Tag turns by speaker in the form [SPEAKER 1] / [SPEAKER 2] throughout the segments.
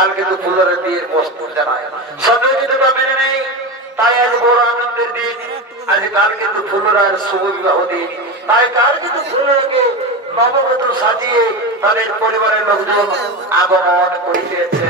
[SPEAKER 1] করতে কিন্তু ফুলের বিয়ের প্রস্তুত জানায় সবাই যদি মেনে নেই। তাই আজ বড় আনন্দের দিন। আজ কালকে কিন্তু ফুলরার শুভ দিন। তাই কিন্তু ফুলরাকে নবগত সাজিয়ে তাদের পরিবারের লোকজন আগমন করিতেছে।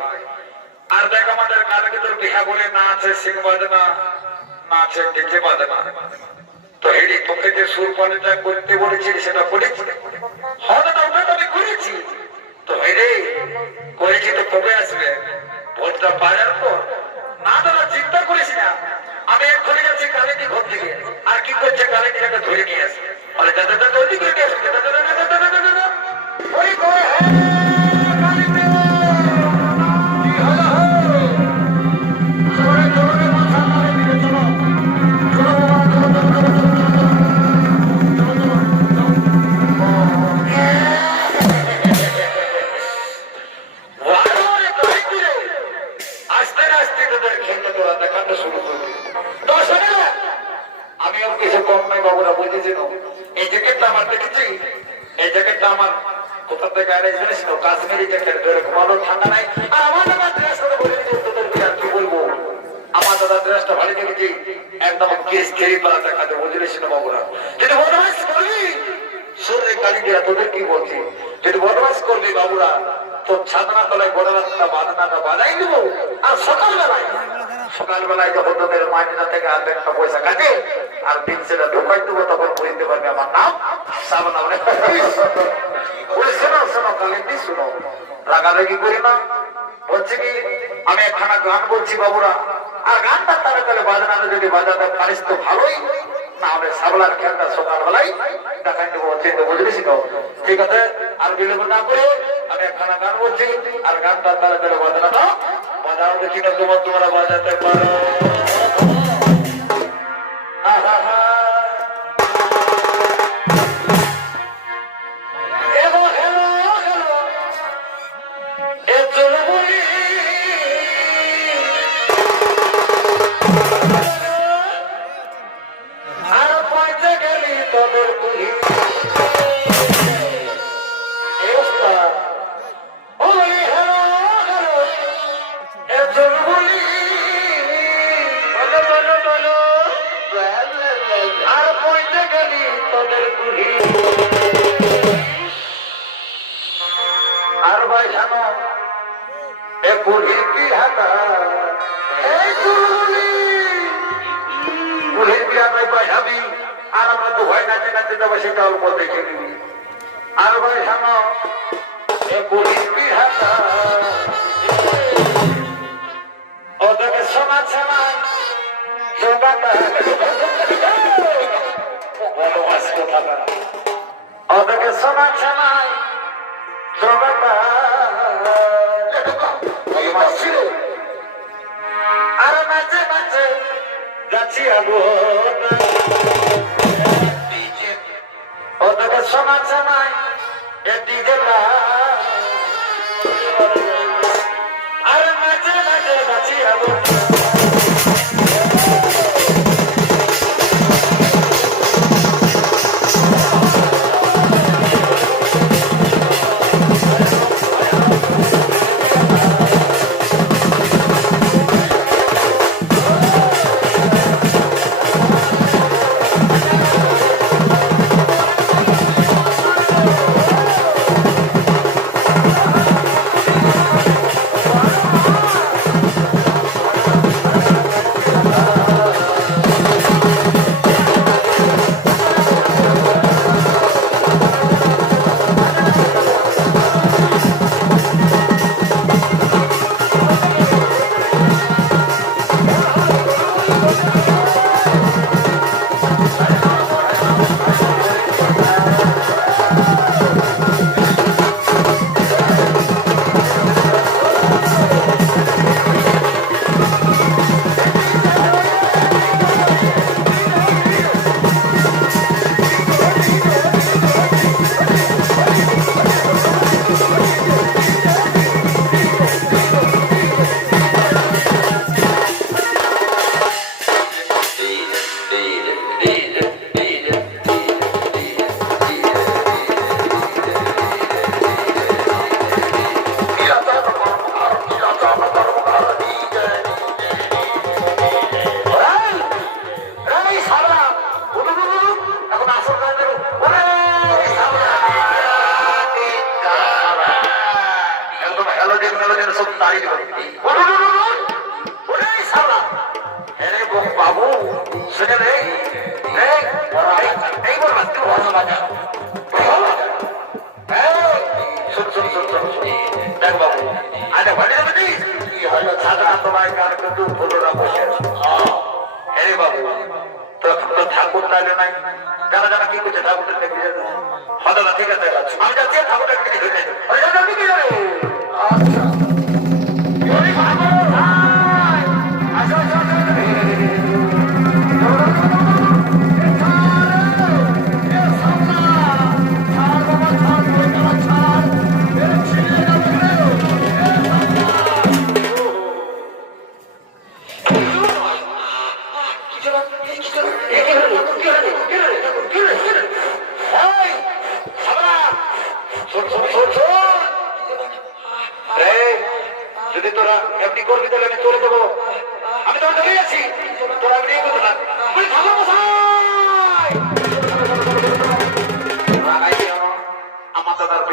[SPEAKER 1] ভাই আর দেখ আমাদের কালকে তোর বিহা বলে না আছে সিং বাজনা না আছে ডেজে বাজনা তো হেরি তোকে যে সুর পানিটা করতে বলেছি সেটা করেছি হ্যাঁ দাদা ওটা তো আমি করেছি তো হেরে করেছি তো কবে আসবে ভোটটা পাওয়ার পর না দাদা চিন্তা করিস না আমি এক্ষুনি যাচ্ছি কালিটি ঘর থেকে আর কি করছে কালিটিটাকে ধরে নিয়ে আসবে বলে দাদা দাদা করে নিয়ে আসবে দাদা দাদা দাদা দাদা দাদা ওই কই হে আমার শোনো রাগারাগি করি না। বলছে কি, আমি একখানা গান বলছি বাবুরা। আর গানটা তারা তাহলে বাজনাটা যদি বাজাতে পারিস তো ভালোই। সকালবেলায় দেখাই দেবো তো ঠিক আছে? আর বিলম্ব না করে আমি একখানা গান আর গানটা তারা বাজনাটা বাজাও দেখি না তোমার তোমরা বাজাতে পারো। i'm luz.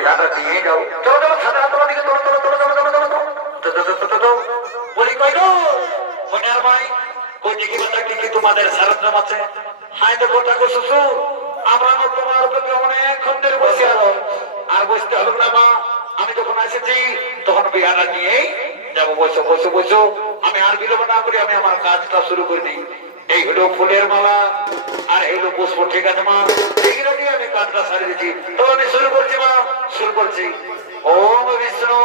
[SPEAKER 1] দাদা দিয়ে যাও। চলো চলো সাদা তোমার দিকে তোলো তোলো তোলো তোলো তোলো তোলো বলি কই গো? ভাই কোটি কি কথা কি তোমাদের সারঞ্জাম আছে? হাই তো কথা গো আমরা তোমার প্রতি অনেকক্ষণ ধরে বসে আলো আর বসতে হলো না, মা। আমি যখন এসেছি, তখন বিহারা নিয়েই যাব। বসো বসো বসো। আমি আর বিলম্ব না করি, আমি আমার কাজটা শুরু করে দিই। এই হলো ফুলের মালা, আর হলো বসবো। ঠিক আছে, মা? নাকি আমি কাজটা সারিয়েছি তো আমি শুরু করছি মা শুরু করছি। ওম বিষ্ণু।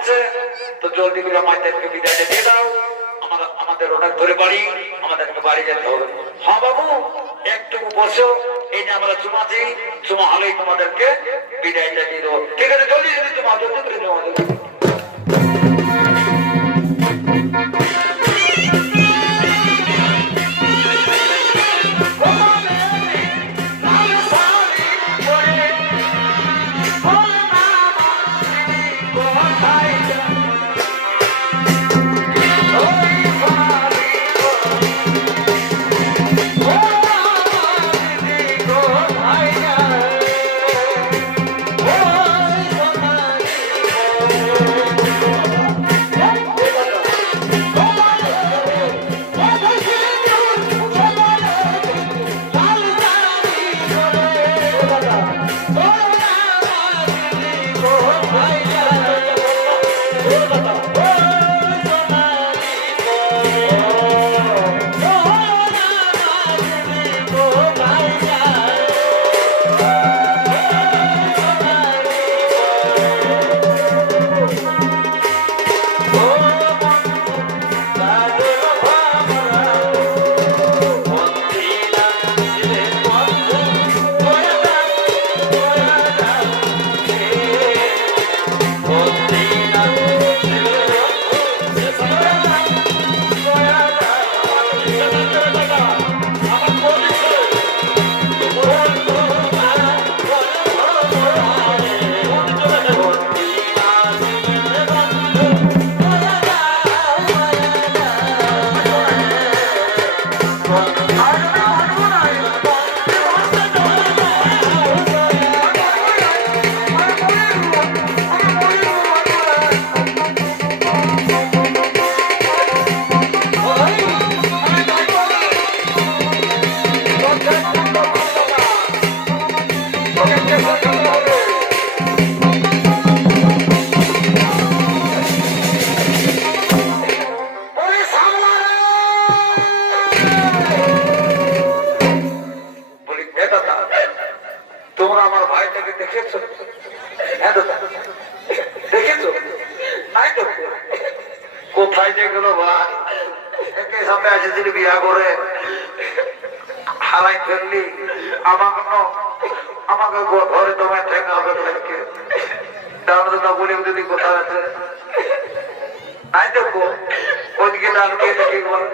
[SPEAKER 1] হয়েছে তো জলদি করে আমাদেরকে বিদায় দিয়ে দাও। আমাদের অনেক ধরে বাড়ি, আমাদেরকে বাড়ি যেতে হবে। হ্যাঁ বাবু একটু বসো, এই যে আমরা চুমাছি চুমা হলেই তোমাদেরকে বিদায় দিয়ে দেবো। ঠিক আছে, জলদি জলদি চুমা, জলদি করে জমা দেবো হারাই ফেললি। আমাকে আমাকে ঘরে তোমায় ঠেকা হবে থেকে তাহলে বলি যদি আছে। দেখো বলে?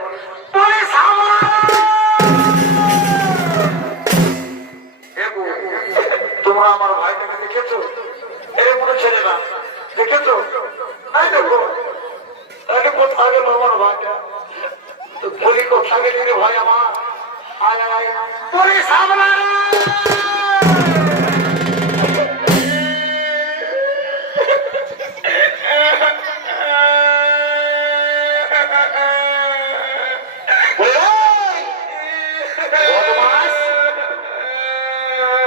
[SPEAKER 1] তোমরা আমার ভাইটাকে দেখেছ? এর মনে ছেলে না দেখেছ? নাই দেখো আগে আমার ভাইটা? ভাই আমার? আয় আয় বলি সামনে বলে, "এই, বদমাস,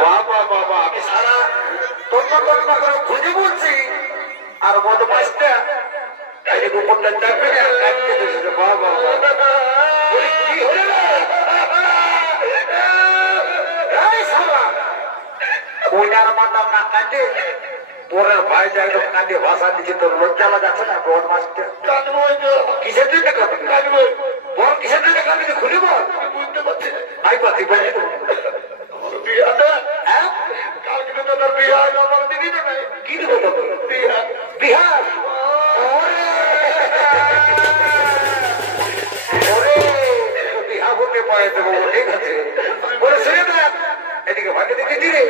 [SPEAKER 1] বাবা বাবা আমি সারা তন্ন তন্ন খুঁজে বলছি আর বদমাসটা যে গোপনটা চাপে বাবা কি হলো ওইটার মাথা না কাটে পরের ভাইটা একদম কাটে ভাষা দিচ্ছে তোর, লজ্জা লাগাচ্ছে না বদমাসটা কিসের জন্য কাটবি বল কিসের জন্য তুই খুলি বল। বুঝতে পারছি আই পাতি বলি। তো হ্যাঁ? কি দেবো তোকে? বিহার। হতে পারে তো ঠিক আছে। বলে শুনে দেখ ভাগে দেখে দিলে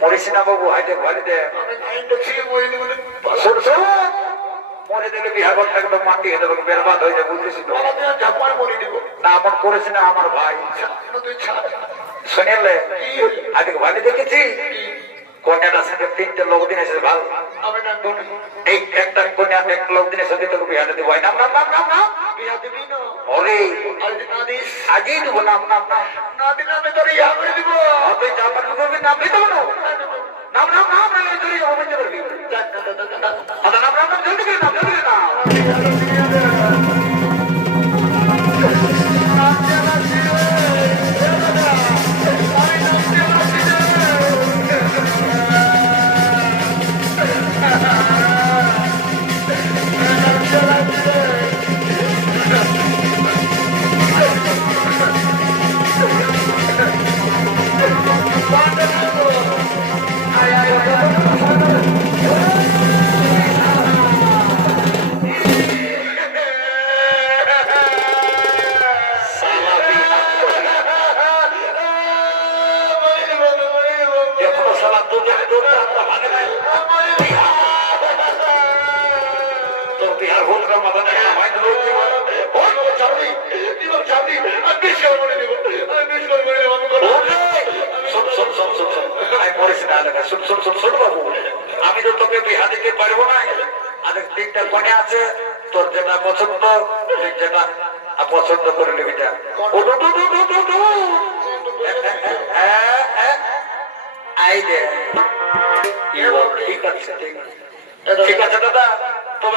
[SPEAKER 1] মরিস না বাবু দে। মরে দিলে বিহার ঘরটা একদম মাটি হয়ে যাবে বেরবাদ হয়ে যাবে বুঝলিস তো? না আমার করেছে না আমার ভাই। শুনেলে? আজকে ভাগে দেখেছি? কন্যাটার সাথে তিনটে লোক দিন এসেছে ভালো? এই একটা কন্যা এক লোক সাথে তোকে বিহারে দেবো। নাম নাম নাম নাম নাম। ওরে আজই দেবো নাম নাম নাম। তুই যা পারবি করবি না দিতে তো নাম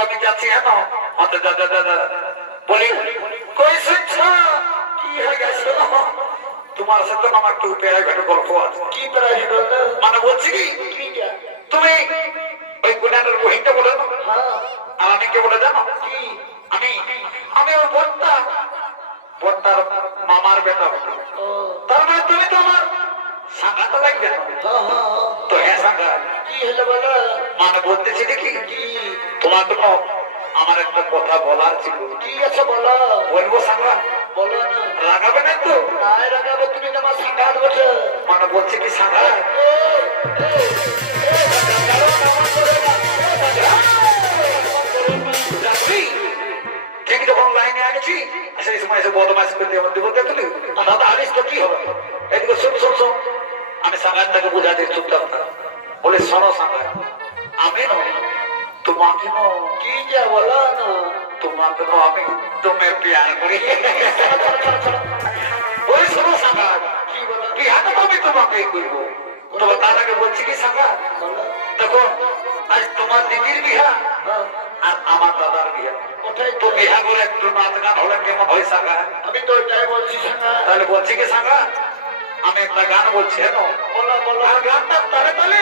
[SPEAKER 1] আমি যাচ্ছি না হাতে দাদা দাদা বলি কই শুনছ? কি হয়ে গেছে? তোমার সাথে আমার একটু পেয়ারা ঘাটে গল্প আছে।
[SPEAKER 2] কি প্রায়
[SPEAKER 1] মানে বলছি কি? তুমি ওই গুণানের বহিনটা বলে দাও।
[SPEAKER 2] হ্যাঁ।
[SPEAKER 1] আর আমি কে বলে জানো?
[SPEAKER 2] কি?
[SPEAKER 1] আমি। আমি ওর বর্তা। বর্তার মামার বেটা হতো তার মানে তুমি তো আমার সাঙ্গাটা লাগবে।
[SPEAKER 2] হ্যাঁ হ্যাঁ।
[SPEAKER 1] তো হ্যাঁ সাঙ্গা।
[SPEAKER 2] কি হলো বলো?
[SPEAKER 1] মানে বলতেছি দেখি
[SPEAKER 2] কি?
[SPEAKER 1] তোমার তো আমার একটা কথা বলার ছিল।
[SPEAKER 2] কি আছে বলো?
[SPEAKER 1] বলব
[SPEAKER 2] বলো না।
[SPEAKER 1] লাগাবে না তো?
[SPEAKER 2] নাই রাখাবে তুমি তোমার সাঙ্গাত বসে
[SPEAKER 1] মানে বলছি কি সাঙ্গা ঠিক যখন লাইনে আনেছি। সেই সময় এসে বদমাস করতে আমার দিব দেখলি দাদা আনিস তো কি হবে? এদিকে শোন শোন শোন। আমি সাঙ্গারটাকে বোঝাতে চুপচাপ থাক। বলে শোনো সাঙ্গার আমি তোমাকে
[SPEAKER 2] কি যা বলো না।
[SPEAKER 1] তোমাকে আমি তুমি প্যার করি। ওই শোনো
[SPEAKER 2] বলো?
[SPEAKER 1] বিহাটা তো আমি তোমাকেই করব? তোমার দাদাকে বলছি কি সাঙ্গার
[SPEAKER 2] বলো।
[SPEAKER 1] দেখো আজ তোমার দিদির বিহা
[SPEAKER 2] হ্যাঁ।
[SPEAKER 1] আর আমার দাদার বিহা।
[SPEAKER 2] ওটাই
[SPEAKER 1] তো
[SPEAKER 2] তো
[SPEAKER 1] বিহা করে একটু নাচ গান হলে কেমন হয় সাঙ্গা
[SPEAKER 2] আমি তো ওইটাই বলছি সাঙ্গা
[SPEAKER 1] তাহলে বলছি কি সাঙ্গা আমি একটা গান বলছি হ্যাঁ
[SPEAKER 2] বলো বলো।
[SPEAKER 1] আর গানটা তাহলে তাহলে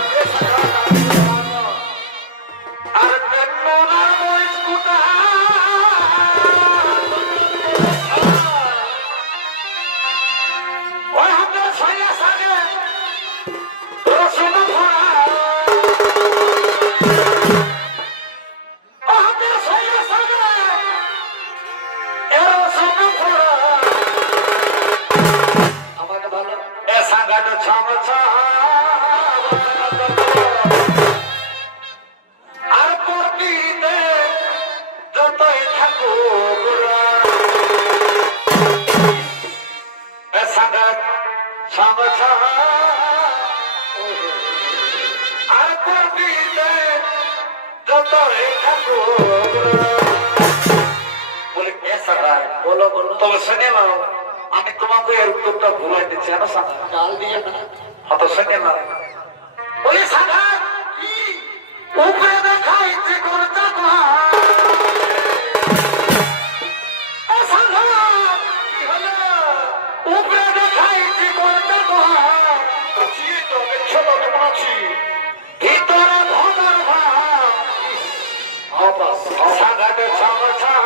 [SPEAKER 1] অত শুনে নাও বলি সাগা কি? উপরে দেখাই যে কোন চাকমা এ সাগা কি হলো? উপরে দেখাই যে চাকমা
[SPEAKER 2] আছি তো দেখছ তো কেমন আছি?
[SPEAKER 1] ভিতরে ভগর
[SPEAKER 2] বাস
[SPEAKER 1] সাগাতে ছম ছম